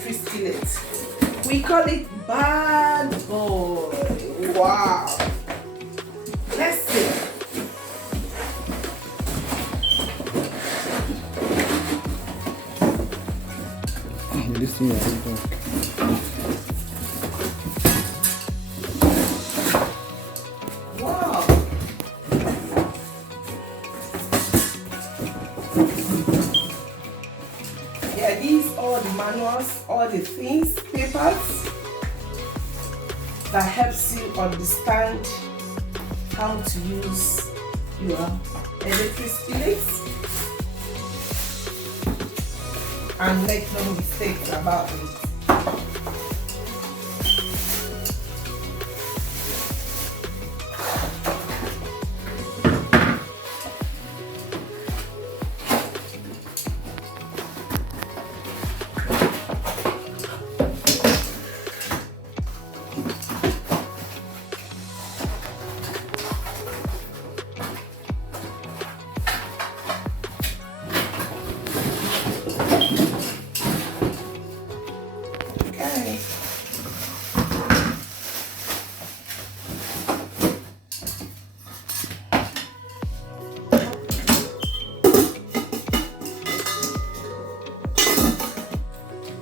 electric skillet. We call it bad boy. Wow. Let's see. Wow. Yeah, these all the manuals, all the things, papers that helps you understand how to use your electric skillets and make no mistakes about it.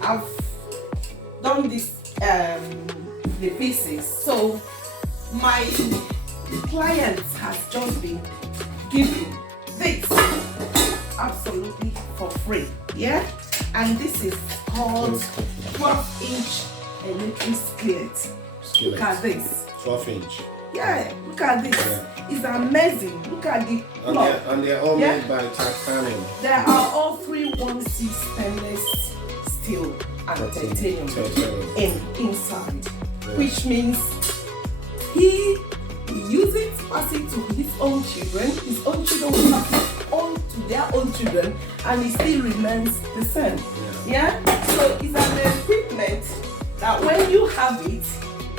I've done this the pieces, so my client has just been giving this absolutely for free, yeah, and this is called 12-inch electric skillet. Look at this. 12-inch. Yeah, look at this. Yeah. It's amazing. Look at the plug. And they're all made by titanium. They are all 316 stainless steel and titanium inside, which means he will use it, pass it to his own children will pass it on to their own children, and it still remains the same. Yeah? So it's an equipment that when you have it,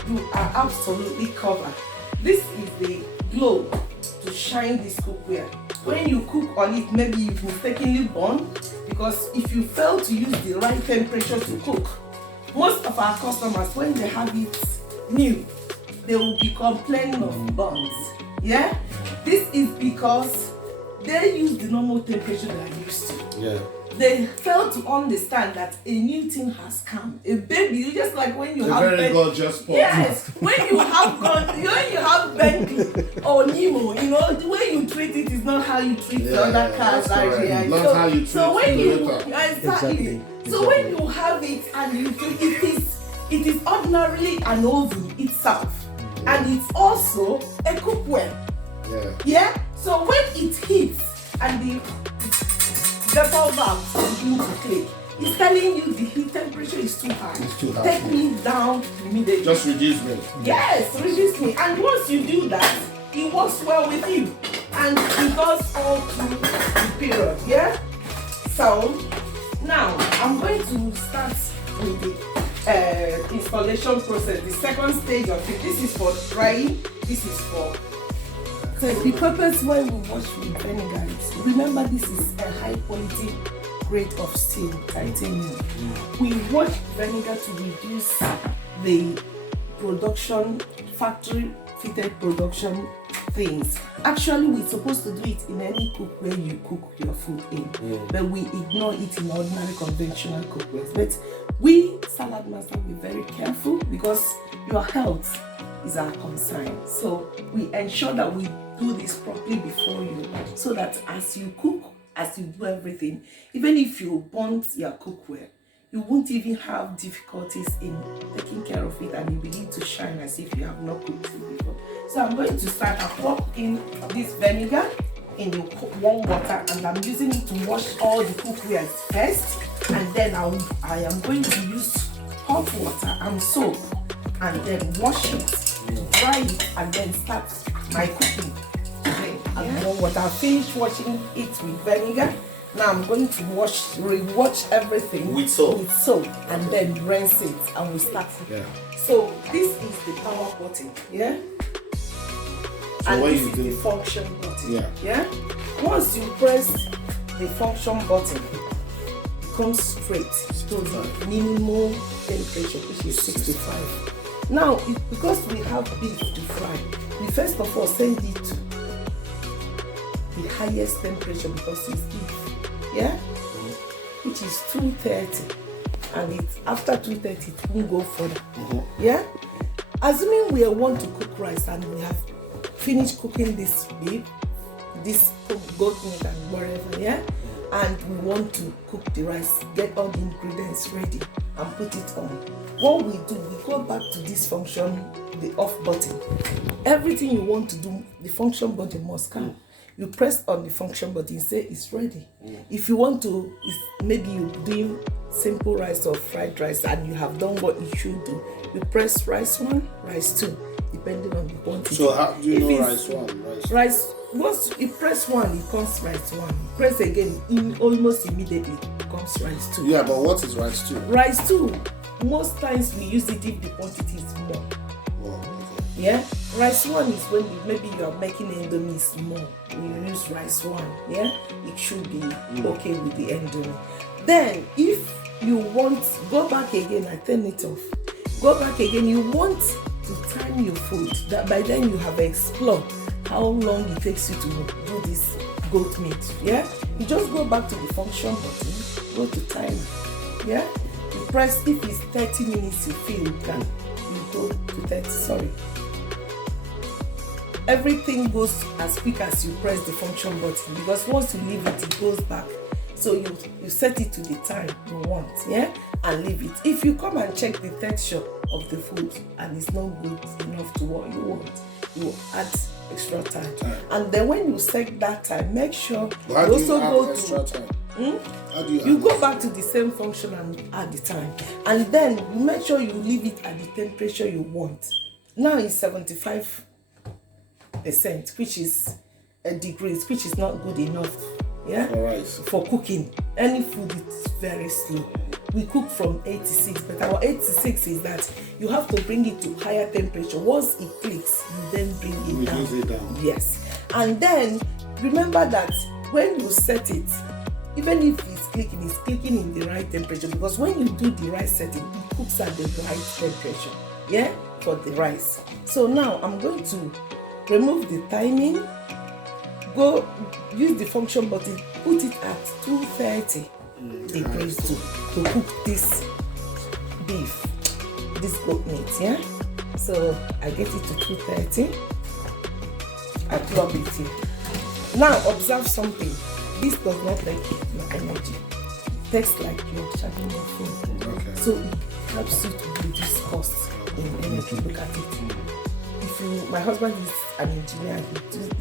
you are absolutely covered. This is the globe to shine this cookware. When you cook on it, maybe you mistakenly burn, because if you fail to use the right temperature to cook, most of our customers, when they have it new, they will be complaining of burns. Yeah? This is because they use the normal temperature they are used to. Yeah. They fail to understand that a new thing has come. A baby, just like when you have very gorgeous pot. Yes, when you have Bentley or Nemo, you know, the way you treat it is not how you treat the other cars out here. Not how you treat so when you exactly. So when you have it and it is ordinarily an oven itself, and it's also a cookware. Yeah. Yeah. So when it heats and the vapor valve begin to click, it's telling you the heat temperature is too high. It's too high. Take me down immediately. Just reduce me. Yes, reduce me. And once you do that, it works well with you. And it goes all through the period. Yeah? So now I'm going to start with the installation process. The second stage of it. This is for drying. This is for. So the purpose why we wash with vinegar is, remember, this is a high quality grade of steel, titanium. We wash vinegar to reduce the production, factory fitted production things. Actually, we're supposed to do it in any cookware you cook your food in, but we ignore it in ordinary conventional cookwares. But we, Saladmaster, we're very careful because your health is our concern. So we ensure that we do this properly before you, so that as you cook, as you do everything, even if you burn your cookware, you won't even have difficulties in taking care of it, and you begin to shine as if you have not cooked it before. So I'm going to start. I pour in this vinegar in the warm water, and I'm using it to wash all the cookware first, and then I am going to use hot water and soap, and then wash it, dry it, and then start my cooking. And warm water. I finished washing it with vinegar. Now I'm going to re-wash everything with soap, and then rinse it, and we start. Yeah. So this is the power button, yeah. So and what this you is do? the function button, Yeah. yeah. Once you press the function button, comes straight to the minimum temperature, which is 65. Now, because we have beef to fry, we first of all send it to the highest temperature because it's beef, yeah, which is 230, and it's after 230 it won't go further, yeah. Assuming we want to cook rice and we have finished cooking this beef, this goat meat and whatever, yeah, and we want to cook the rice, get all the ingredients ready and put it on. What we do, we go back to this function, the off button. Everything you want to do, the function button must come. You press on the function button, say it's ready. If you want to, maybe you're doing simple rice or fried rice and you have done what you should do, you press rice 1, rice 2, depending on the quantity. So how do you know rice 1? Rice, once you press 1, it comes rice 1. Press again, almost immediately it comes rice 2. Yeah, but what is rice 2? Rice 2, most times we use it if the quantity is more. Yeah, rice 1 is when maybe you are making Indomie small. You use rice 1. Yeah, it should be okay with the Indomie. Then, if you want, go back again. I turn it off. Go back again. You want to time your food. That by then you have explored how long it takes you to do this goat meat. Yeah, you just go back to the function button. Go to timer. Yeah, you press. If it's 30 minutes, you feel you can. You go to 30. Sorry. Everything goes as quick as you press the function button, because once you leave it, it goes back. So you set it to the time you want, yeah, and leave it. If you come and check the texture of the food and it's not good enough to what you want, you add extra time. And then when you set that time, make sure you also go to you go back to the same function and add the time, and then you make sure you leave it at the temperature you want. Now it's 75%, which is a degrees, which is not good enough, yeah, for cooking. Any food is very slow. We cook from 86, but our 86 is that you have to bring it to higher temperature. Once it clicks, you then bring it down. Yes, and then remember that when you set it, even if it's clicking in the right temperature, because when you do the right setting, it cooks at the right temperature, yeah, for the rice. So now I'm going to remove the timing, go use the function button, put it at 230 degrees to cook this beef, this goat meat, yeah? So I get it to 230, I plug it in. Now observe something, this does not take your energy, it takes like you're charging your phone. Okay. So it helps you to reduce costs in energy. Look at it. My husband is an engineer,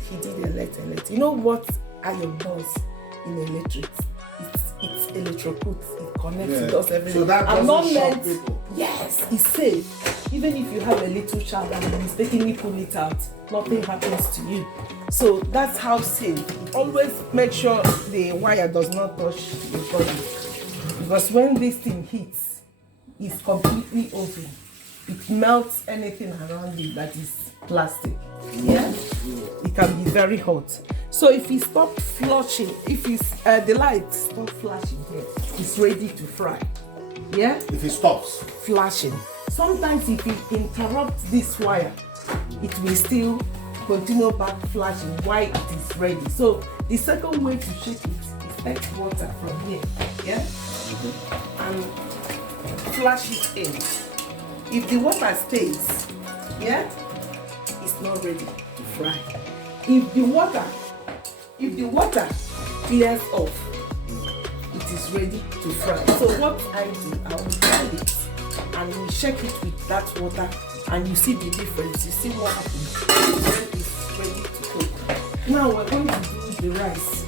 he did electric. You know what iron does in electric? It's electrocutes, it connects, it does everything. So that doesn't shock people. Yes, it's safe. Even if you have a little child and you mistakenly pull it out, nothing happens to you. So that's how safe. Always make sure the wire does not touch the body, because when this thing hits, it's completely open. It melts anything around it that is plastic. Yeah, it can be very hot. So if it stops flushing, if it's the light stop flashing here, it's ready to fry. Yeah, if it stops flashing. Sometimes if it interrupts this wire, it will still continue back flashing while it is ready. So the second way to check it is take water from here, yeah, and flash it in. If the water stays, yeah, it's not ready to fry. If the water clears off, it is ready to fry. So what I do, I will boil it and we check it with that water, and you see the difference. You see what happens when it's ready to cook. Now we're going to do the rice.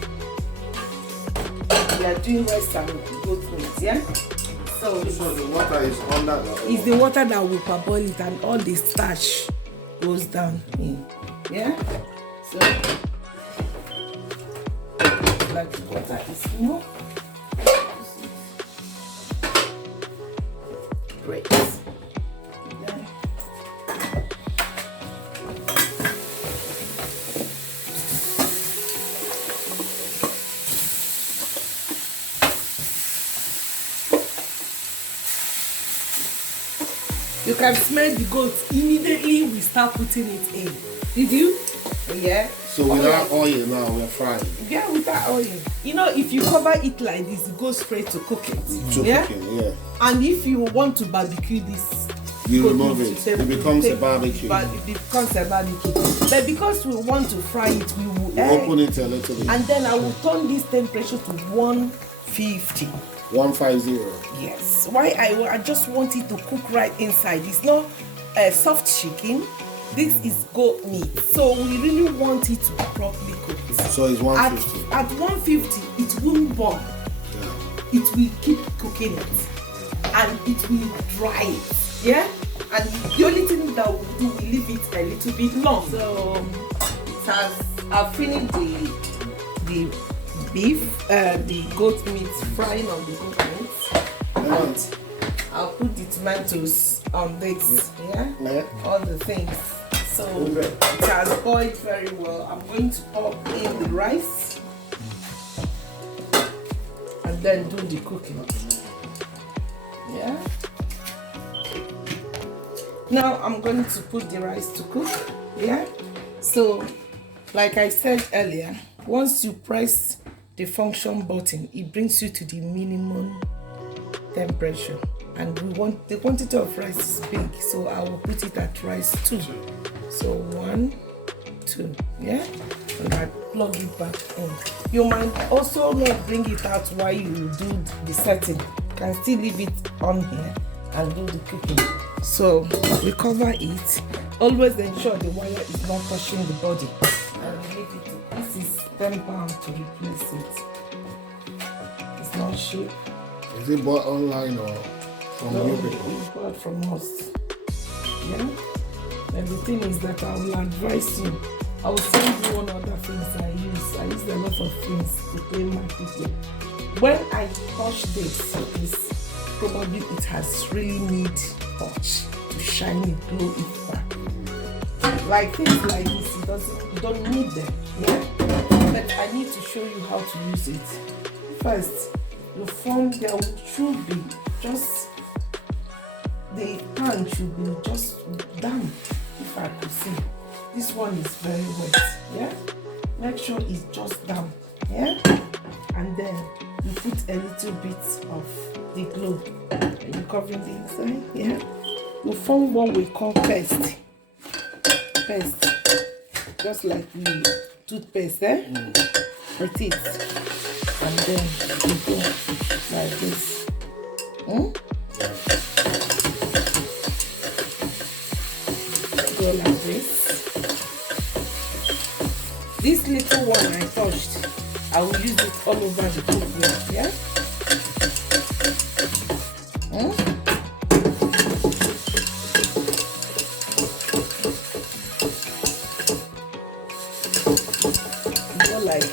We are doing rice and goat meat, yeah? So the water is under it's the water that will parboil it, and all the starch goes down in. Yeah? So like the water is more. Great. Then You can smell the goat immediately we start putting it in. Did you? Yeah. So without oil now, we're frying. Yeah, without oil. You know, if you cover it like this, it goes straight to cook it. Yeah. And if you want to barbecue this, you remove it. It becomes a barbecue. But it becomes a barbecue. But because we want to fry it, we will open it a little bit. And then I will turn this temperature to 150. 150. Yes. Why I just want it to cook right inside. It's not soft chicken. This is goat meat. So we really want it to be properly cooked. So it's 150. At 150, it won't burn. Yeah. It will keep cooking it. And it will dry it. Yeah? And the only thing that we'll do, we leave it a little bit long. So I've finished the beef, the goat meat, frying on the goat meat. And I'll put the tomatoes on this, yeah? All the things. So it has boiled very well. I'm going to pour in the rice and then do the cooking. Yeah? Now I'm going to put the rice to cook, yeah? So, like I said earlier, once you press the function button, it brings you to the minimum temperature. And the quantity of rice is big, so I will put it at rice 2. So 1, 2, yeah? And I plug it back in. You might also not bring it out while you do the setting. You can still leave it on here and do the cooking. So we cover it. Always ensure the wire is not touching the body. And we leave it. This is £10 to replace it. It's not cheap. Is it bought online or from you people? It's bought from us. Yeah? And the thing is that I will advise you. I will send you one other things I use. I use a lot of things to clean my cooking. When I touch this, probably it has really need touch to shine it, glow it back. Like things like this, you don't need them, yeah? But I need to show you how to use it. First, the form there should be just, the pan should be just damp, if I could see. This one is very wet, yeah? Make sure it's just damp, yeah? And then you put a little bit of the glue. And you cover the inside, yeah? You form what we call paste. Paste. Just like we toothpaste, eh? With it. And then you go like this. Go like this. This little one I touched, I will use it all over the cookware, yeah? Go like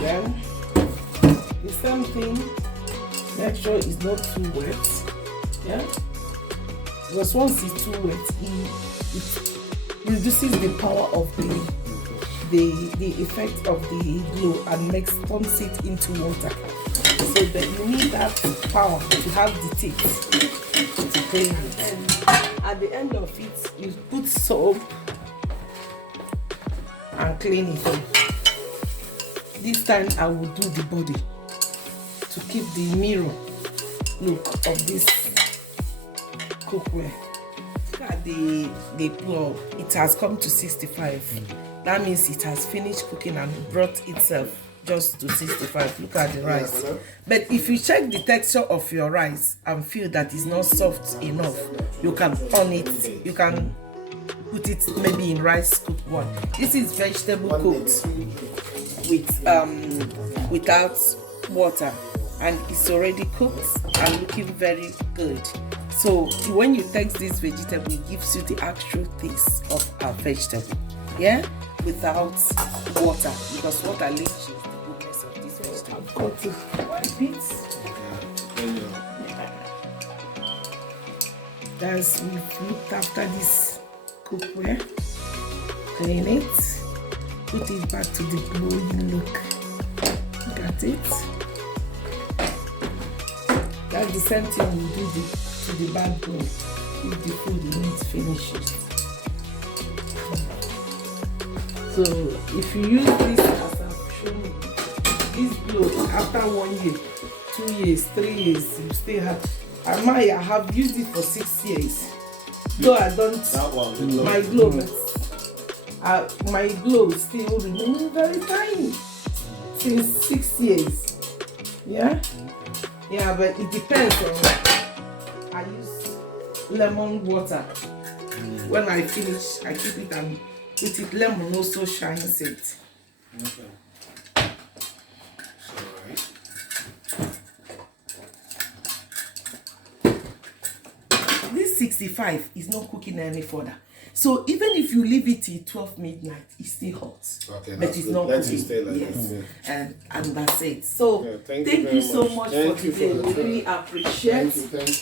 then the same thing, make sure it's not too wet, yeah? Because once it's too wet, it reduces the power of the effect of the glue and turns it into water. So that you need that power to have the teeth to clean it. And at the end of it, you put soap and clean it up. This time I will do the body to keep the mirror look of this cookware. Look at the plug. It has come to 65. That means it has finished cooking and brought itself just to 65. Look at the rice. But if you check the texture of your rice and feel that it's not soft enough, you can on it. You can put it maybe in rice cooked one. This is vegetable cooked with without water, and it's already cooked and looking very good. So when you taste this vegetable, it gives you the actual taste of a vegetable, yeah, without water, because water leaches the goodness of this vegetable. I've got to wipe it. That's, we've looked after this cookware, clean it, put it back to the glowing look. Got it. That's the same thing we do to the backbone if the food needs finishes. So if you use this as I've shown you, this blow after 1 year, 2 years, 3 years, you still have. I have used it for 6 years. Though I don't, my glow, but my glow still remains very tiny since 6 years. Yeah, yeah, but it depends on. I use lemon water. When I finish, I keep it and put it. Lemon also shines it. Okay. This 65 is not cooking any further. So even if you leave it till 12 midnight, it's still hot. Okay, but it's not Let cooking. it stay like yes. that. And that's it. So Yeah, thank you so much for today. We really appreciate. Thank you.